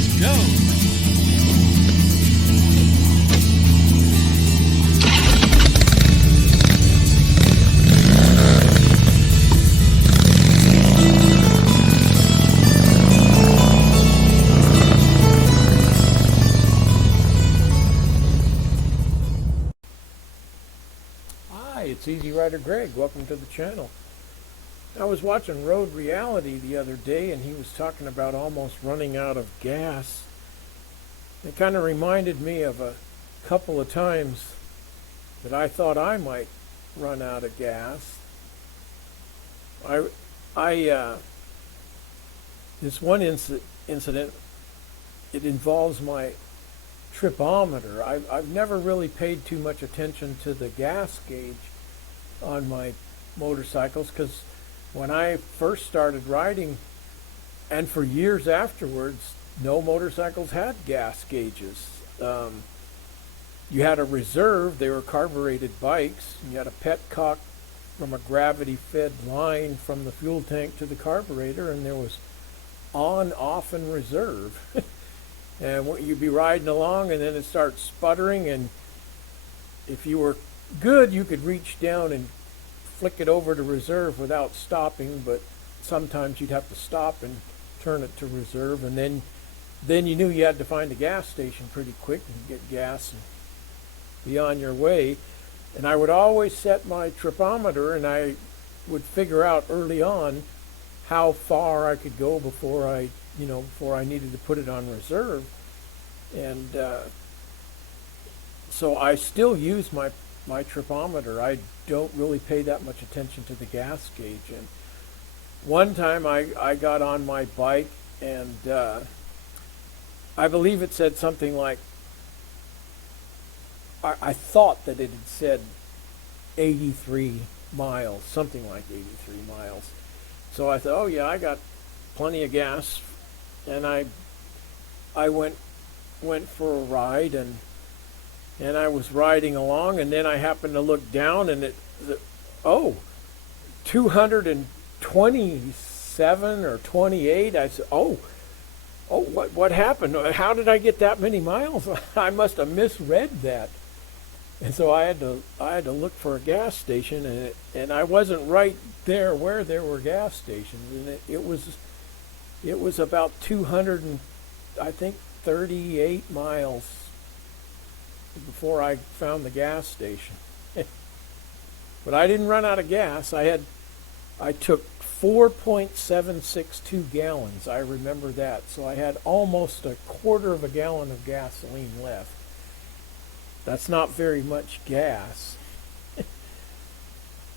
Go! Hi, it's Easy Rider Greg. Welcome to the channel. I was watching Road Reality the other day and he was talking about almost running out of gas. It kind of reminded me of a couple of times that I thought I might run out of gas. This one incident, it involves my tripometer. I've never really paid too much attention to the gas gauge on my motorcycles because when I first started riding and for years afterwards, no motorcycles had gas gauges. You had a reserve, they were carbureted bikes, and you had a petcock from a gravity-fed line from the fuel tank to the carburetor, and there was on, off, and reserve. And you'd be riding along and then it starts sputtering, and if you were good you could reach down and flick it over to reserve without stopping, but sometimes you'd have to stop and turn it to reserve, and then you knew you had to find a gas station pretty quick and get gas and be on your way. And I would always set my tripometer and I would figure out early on how far I could go before I needed to put it on reserve. And so I still use my tripometer. I don't really pay that much attention to the gas gauge. And one time I got on my bike and I believe it said something like, I thought that it had said 83 miles, something like 83 miles. So I thought, oh yeah, I got plenty of gas, and I went for a ride, and I was riding along, and then I happened to look down, and 227 or 28. I said, oh, what happened? How did I get that many miles? I must have misread that. And so I had to look for a gas station, and I wasn't right there where there were gas stations, and it was about 238 miles before I found the gas station. But I didn't run out of gas. I took 4.762 gallons. I remember that. So I had almost a quarter of a gallon of gasoline left. That's not very much gas.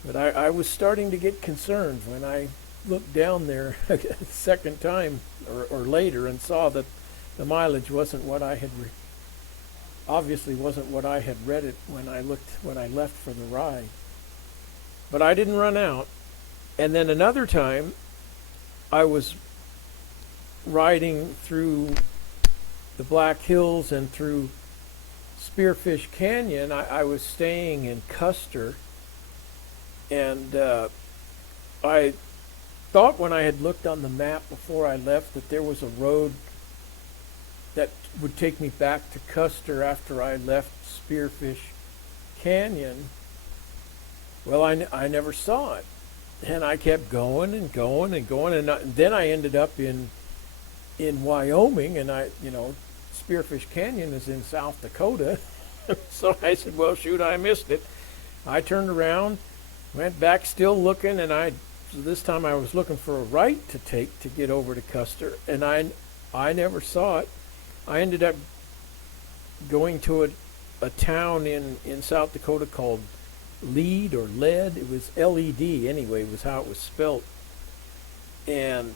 But I was starting to get concerned when I looked down there a second time or later and saw that the mileage wasn't what I had obviously wasn't what I had read it when I left for the ride. But I didn't run out. And then another time I was riding through the Black Hills and through Spearfish Canyon. I was staying in Custer, and I thought when I had looked on the map before I left that there was a road that would take me back to Custer after I left Spearfish Canyon. Well, I never saw it, and I kept going and going and going, and then I ended up in Wyoming, and Spearfish Canyon is in South Dakota. So I said, well, shoot, I missed it. I turned around, went back still looking, and so this time I was looking for a right to take to get over to Custer, and I never saw it. I ended up going to a town in South Dakota called Lead or Lead. It was L-E-D anyway, was how it was spelt. And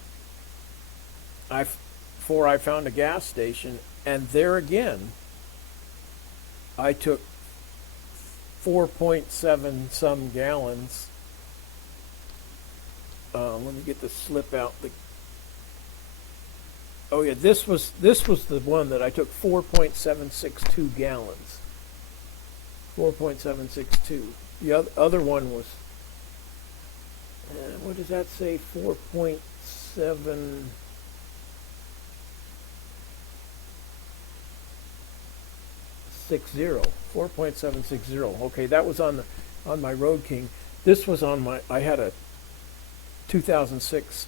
before I found a gas station, and there again, I took 4.7 some gallons. Let me get the slip out. Oh yeah, this was the one that I took 4.762 gallons. 4.762. The other one was, what does that say? 4.7. 4.760. Okay, that was on my Road King. This was on I had a 2006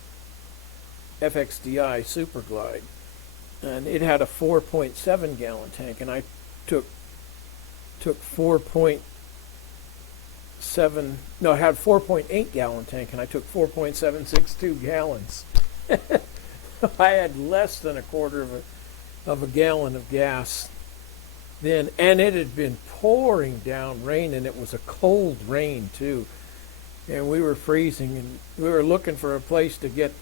FXDI Super Glide, and it had a 4.7 gallon tank, and I took 4.7. No, it had 4.8 gallon tank, and I took 4.762 gallons. I had less than a quarter of a gallon of gas then, and it had been pouring down rain, and it was a cold rain too, and we were freezing, and we were looking for a place to get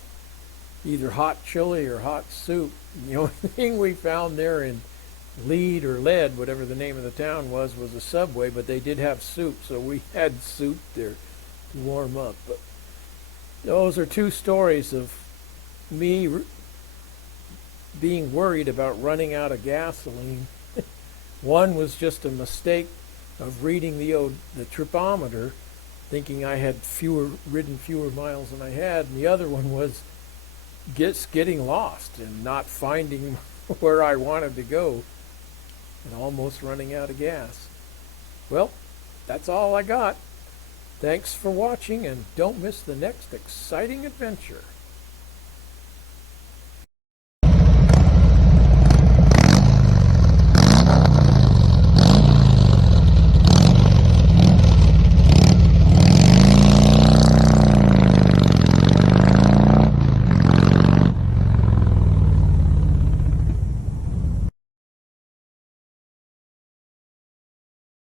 either hot chili or hot soup. The only thing we found there in Lead or Lead, whatever the name of the town was a Subway, but they did have soup, so we had soup there to warm up. But those are two stories of me being worried about running out of gasoline. One was just a mistake of reading the tripometer, thinking I had ridden fewer miles than I had, and the other one was getting lost and not finding where I wanted to go and almost running out of gas. Well, that's all I got. Thanks for watching, and don't miss the next exciting adventure.